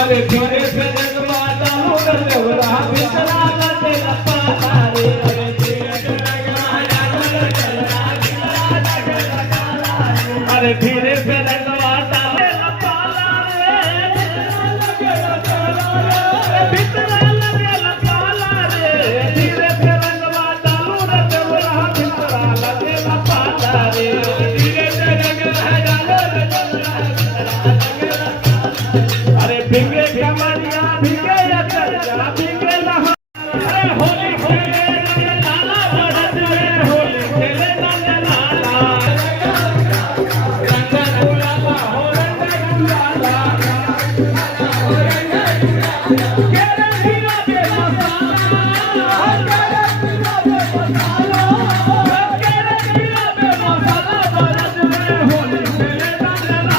अरे धीरे से रंगवाता हूँ देवरा भितरा लगे लपाला रे अरे धीरे से रंगवाता हूँ देवरा भितरा लगे लपाला रे अरे धीरे से रंगवाता हूँ लपाला रे भितरा लगे लपाला रे धीरे से रंगवाता हूँ देवरा भितरा लगे लपाला रे धीरे से रंगवाता हूँ देवरा भितरा लगे अरे भिंगे कमरिया भिंगे अचरिया भिंगे लहा अरे होली खेले लाला बरस में होली खेले लाला रंग गुलाबा हो रंग गुलाबा केरे हीरा पे मसाला केरे हीरा पे मसाला बरस में होली खेले लाला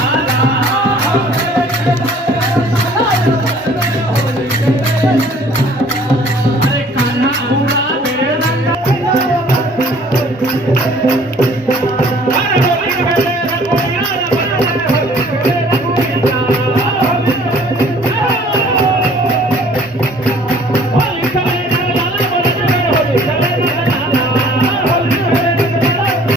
अरे कान्हा उड़ा दे रंग अरे होली खेले रंगोलिया होली खेले रंगोलिया